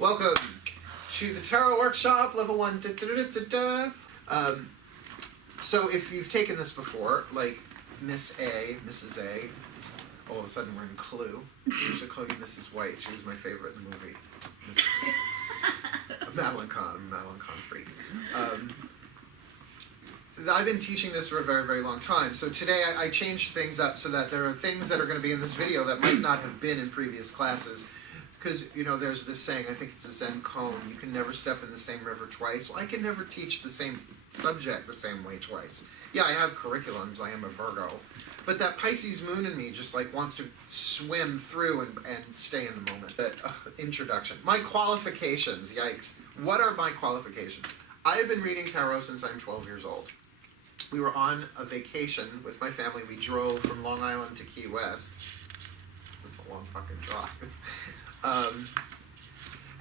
Welcome to the Tarot Workshop, level 1. So if you've taken this before, like Miss A, Mrs. A, all of a sudden we're in Clue. I should call you Mrs. White. She was my favorite in the movie. Madeline Kahn. I'm a Madeline Kahn freak. I've been teaching this for a very, very long time. So today I changed things up so that there are things that are going to be in this video that might not have been in previous classes. Because, you know, there's this saying, I think it's a Zen koan, you can never step in the same river twice. Well, I can never teach the same subject the same way twice. Yeah, I have curriculums, I am a Virgo. But that Pisces moon in me just like wants to swim through and stay in the moment. But, introduction. My qualifications, yikes. What are my qualifications? I have been reading tarot since I'm 12 years old. We were on a vacation with my family. We drove from Long Island to Key West. It's a long fucking drive.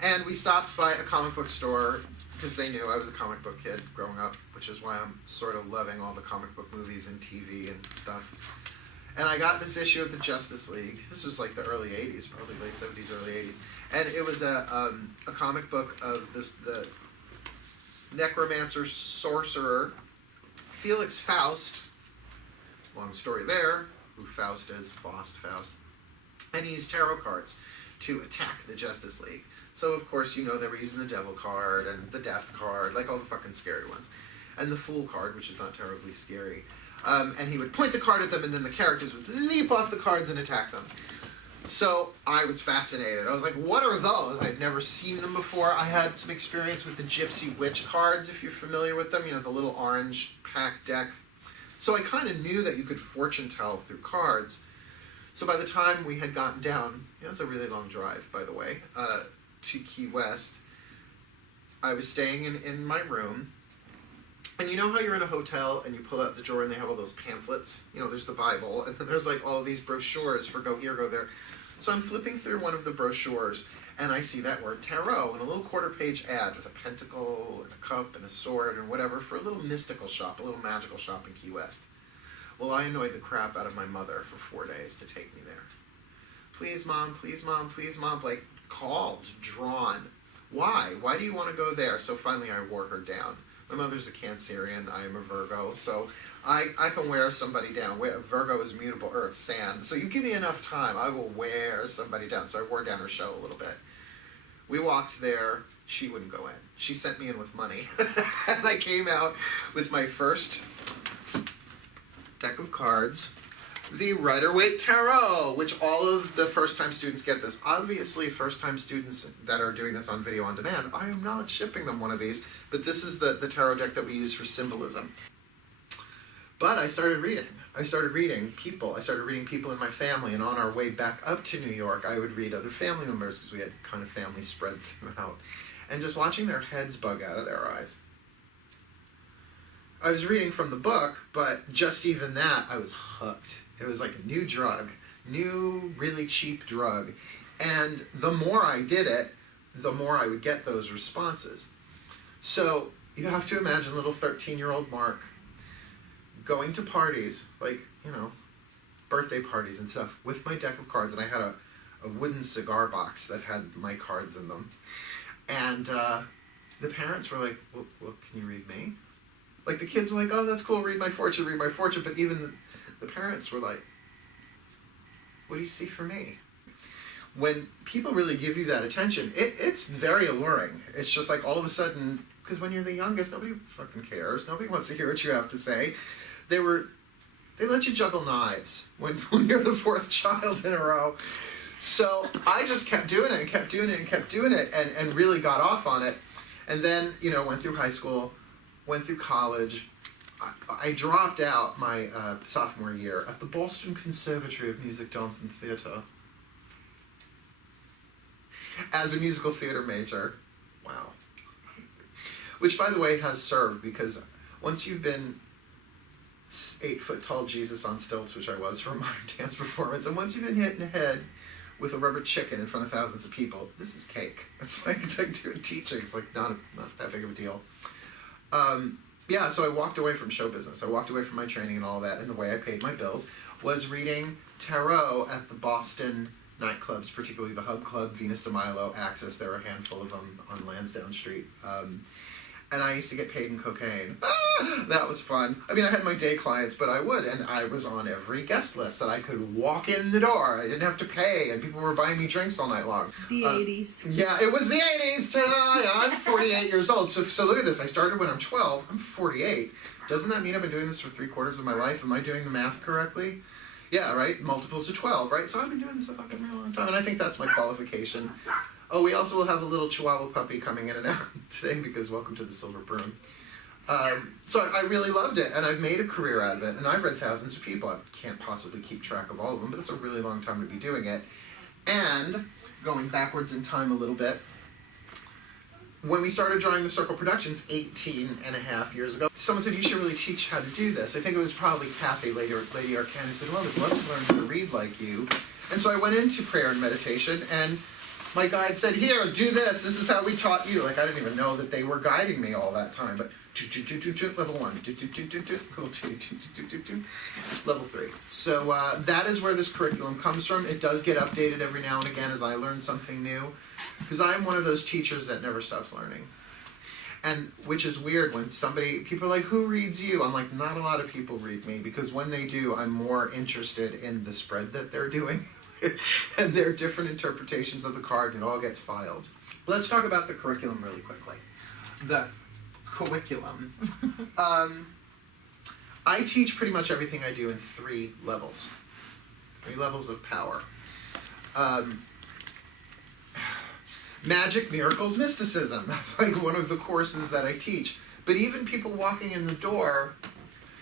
And we stopped by a comic book store because they knew I was a comic book kid growing up, which is why I'm sort of loving all the comic book movies and TV and stuff. And I got this issue of the Justice League. This was like the early 80s, probably late 70s, early 80s. And it was a comic book of the necromancer, sorcerer, Felix Faust. Long story there. Who Faust is, Faust. And he used tarot cards to attack the Justice League. So, of course, you know they were using the Devil card and the Death card, like all the fucking scary ones. And the Fool card, which is not terribly scary. And he would point the card at them, and then the characters would leap off the cards and attack them. So, I was fascinated. I was like, what are those? I'd never seen them before. I had some experience with the Gypsy Witch cards, if you're familiar with them. You know, the little orange pack deck. So I kind of knew that you could fortune tell through cards. So by the time we had gotten down, it was a really long drive, by the way, to Key West, I was staying in my room. And you know how you're in a hotel and you pull out the drawer and they have all those pamphlets? You know, there's the Bible, and then there's like all these brochures for go here, go there. So I'm flipping through one of the brochures, and I see that word tarot and a little quarter-page ad with a pentacle and a cup and a sword and whatever for a little mystical shop, a little magical shop in Key West. Well, I annoyed the crap out of my mother for 4 days to take me there. Please, Mom, please, Mom, please, Mom. Like, called, drawn. Why? Why do you want to go there? So finally I wore her down. My mother's a Cancerian. I am a Virgo. So I can wear somebody down. Virgo is mutable earth, sand. So you give me enough time, I will wear somebody down. So I wore down her show a little bit. We walked there. She wouldn't go in. She sent me in with money. And I came out with my first deck of cards, the Rider-Waite Tarot, which all of the first-time students get this. Obviously, first-time students that are doing this on video on demand, I am not shipping them one of these, but this is the tarot deck that we use for symbolism. But I started reading. I started reading people in my family, and on our way back up to New York, I would read other family members, because we had kind of family spread throughout, and just watching their heads bug out of their eyes. I was reading from the book, but just even that, I was hooked. It was like a new drug, new, really cheap drug. And the more I did it, the more I would get those responses. So you have to imagine little 13-year-old Mark going to parties, like, you know, birthday parties and stuff, with my deck of cards. And I had a wooden cigar box that had my cards in them. And the parents were like, well, can you read me? Like, the kids were like, oh, that's cool, read my fortune. But even the parents were like, what do you see for me? When people really give you that attention, it's very alluring. It's just like all of a sudden, because when you're the youngest, nobody fucking cares. Nobody wants to hear what you have to say. They let you juggle knives when you're the fourth child in a row. So I just kept doing it and really got off on it. And then, you know, went through high school, went through college. I dropped out my sophomore year at the Boston Conservatory of Music, Dance, and Theatre as a musical theater major. Wow. Which, by the way, has served, because once you've been 8-foot-tall Jesus on stilts, which I was for a modern dance performance, and once you've been hit in the head with a rubber chicken in front of thousands of people, this is cake. It's like doing teaching. It's like not that big of a deal. Yeah, so I walked away from show business. I walked away from my training and all that, and the way I paid my bills was reading tarot at the Boston nightclubs, particularly the Hub Club, Venus de Milo, Axis. There are a handful of them on Lansdowne Street. And I used to get paid in cocaine. That was fun. I mean, I had my day clients, but I would, and I was on every guest list that I could walk in the door. I didn't have to pay, and people were buying me drinks all night long. The 80s. Yeah, it was the 80s. Ta-da! I'm 48 years old. So look at this. I started when I'm 12. I'm 48. Doesn't that mean I've been doing this for 3/4 of my life? Am I doing the math correctly? Yeah, right? Multiples of 12, right? So I've been doing this a fucking real long time, and I think that's my qualification. Oh, we also will have a little Chihuahua puppy coming in and out today because welcome to the Silver Broom. So I really loved it, and I've made a career out of it, and I've read thousands of people. I can't possibly keep track of all of them, but it's a really long time to be doing it. And going backwards in time a little bit, when we started drawing the Circle Productions 18 and a half years ago, someone said, you should really teach how to do this. I think it was probably Kathy, Lady Arcana, who said, well, I'd love to learn how to read like you. And so I went into prayer and meditation, and my guide said, here, do this. This is how we taught you. Like, I didn't even know that they were guiding me all that time. But level 1, level 2, level 3. So that is where this curriculum comes from. It does get updated every now and again as I learn something new. Because I'm one of those teachers that never stops learning. And which is weird when people are like, who reads you? I'm like, not a lot of people read me. Because when they do, I'm more interested in the spread that they're doing. And there are different interpretations of the card, and it all gets filed. Let's talk about the curriculum really quickly. The curriculum. I teach pretty much everything I do in 3 levels. 3 levels of power. Magic, miracles, mysticism. That's like one of the courses that I teach. But even people walking in the door,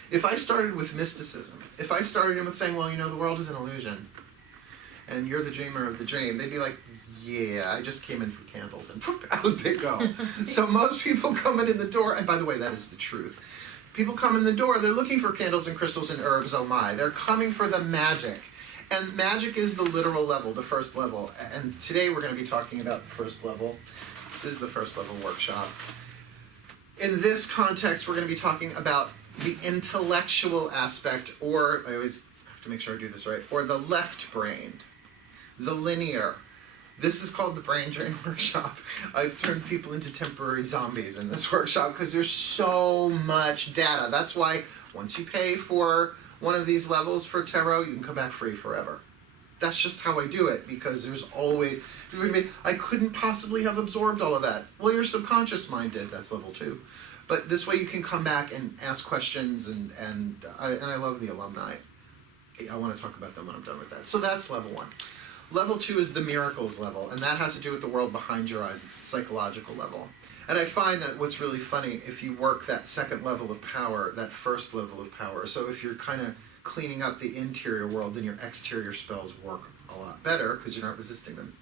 if I started with mysticism, if I started with saying, well, the world is an illusion, and you're the dreamer of the dream, they'd be like, yeah, I just came in for candles, and out they go. So most people coming in the door, and by the way, that is the truth. People come in the door, they're looking for candles and crystals and herbs, oh my. They're coming for the magic. And magic is the literal level, the first level. And today we're going to be talking about the first level. This is the first level workshop. In this context, we're going to be talking about the intellectual aspect, or, I always have to make sure I do this right, or the left-brained. The linear. This is called the Brain Drain Workshop. I've turned people into temporary zombies in this workshop because there's so much data. That's why once you pay for one of these levels for tarot, you can come back free forever. That's just how I do it, because there's always, I couldn't possibly have absorbed all of that. Well, your subconscious mind did. That's level 2. But this way you can come back and ask questions, and I love the alumni. I want to talk about them when I'm done with that. So that's level 1. Level 2 is the miracles level, and that has to do with the world behind your eyes. It's a psychological level. And I find that what's really funny, if you work that second level of power, that first level of power, so if you're kind of cleaning up the interior world, then your exterior spells work a lot better because you're not resisting them.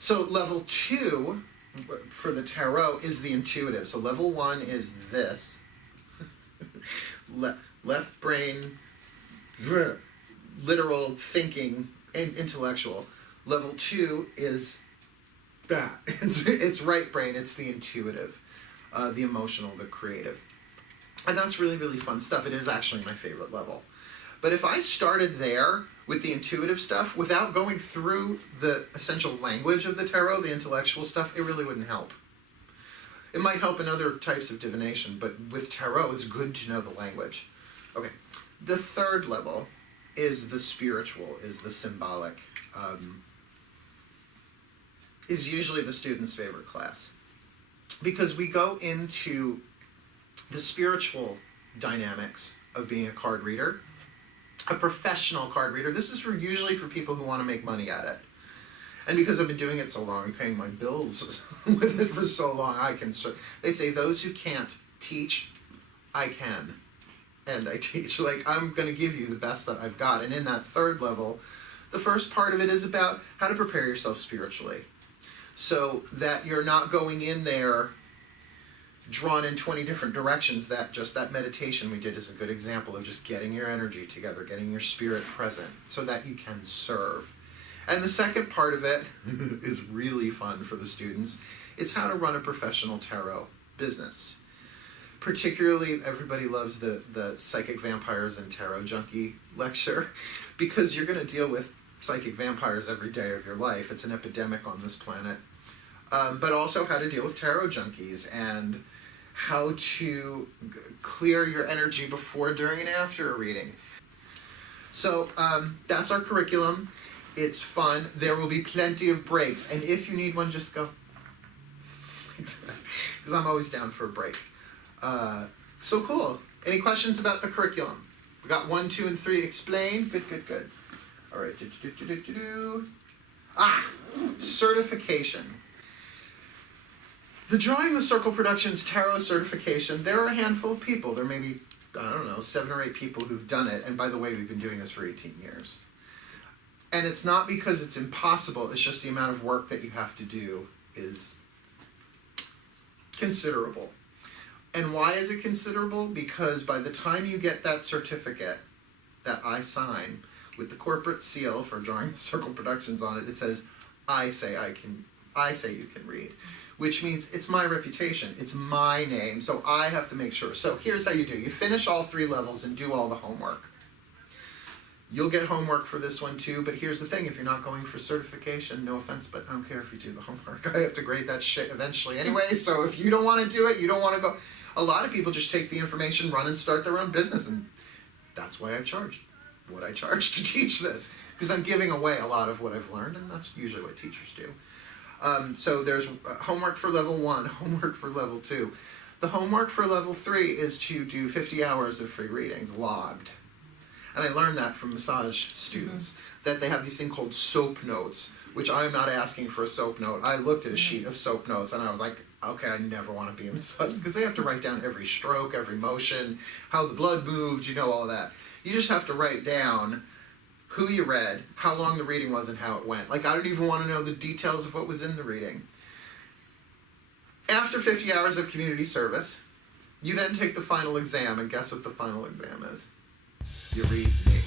So level 2 for the tarot is the intuitive. So level 1 is this. Left brain, literal thinking, intellectual. Level 2 is that. It's right brain, it's the intuitive, the emotional, the creative. And that's really, really fun stuff. It is actually my favorite level. But if I started there with the intuitive stuff, without going through the essential language of the tarot, the intellectual stuff, it really wouldn't help. It might help in other types of divination, but with tarot, it's good to know the language. Okay, the third level is the spiritual, is the symbolic, is usually the student's favorite class. Because we go into the spiritual dynamics of being a card reader, a professional card reader. This is usually for people who want to make money at it. And because I've been doing it so long, I'm paying my bills with it for so long, they say those who can't teach, I can. And I teach. Like, I'm going to give you the best that I've got. And in that third level, the first part of it is about how to prepare yourself spiritually. So that you're not going in there drawn in 20 different directions. That meditation we did is a good example of just getting your energy together, getting your spirit present so that you can serve. And the second part of it is really fun for the students. It's how to run a professional tarot business. Particularly, everybody loves the Psychic Vampires and Tarot Junkie lecture because you're going to deal with psychic vampires every day of your life. It's an epidemic on this planet. But also how to deal with tarot junkies and how to clear your energy before, during, and after a reading. So that's our curriculum. It's fun. There will be plenty of breaks. And if you need one, just go. Because I'm always down for a break. So cool. Any questions about the curriculum? We got 1, 2, and 3 explained. Good, good, good. All right. Certification. The Drawing the Circle Productions Tarot Certification, there are a handful of people. There may be, I don't know, 7 or 8 people who've done it. And by the way, we've been doing this for 18 years. And it's not because it's impossible. It's just the amount of work that you have to do is considerable. And why is it considerable? Because by the time you get that certificate that I sign with the corporate seal for Drawing the Circle Productions on it, it says, I say you can read. Which means it's my reputation. It's my name. So I have to make sure. So here's how you do. You finish all 3 levels and do all the homework. You'll get homework for this one too, but here's the thing. If you're not going for certification, no offense, but I don't care if you do the homework. I have to grade that shit eventually anyway. So if you don't want to do it, you don't want to go. A lot of people just take the information, run and start their own business. And that's why I charge what I charge to teach this. Because I'm giving away a lot of what I've learned, and that's usually what teachers do. So there's homework for level 1, homework for level 2. The homework for level 3 is to do 50 hours of free readings, logged. And I learned that from massage students, that they have these thing called soap notes, which I'm not asking for a soap note. I looked at a sheet of soap notes and I was like, okay, I never want to be a massage, because they have to write down every stroke, every motion, how the blood moved, all of that. You just have to write down who you read, how long the reading was, and how it went. Like, I don't even want to know the details of what was in the reading. After 50 hours of community service, you then take the final exam, and guess what the final exam is? You read me.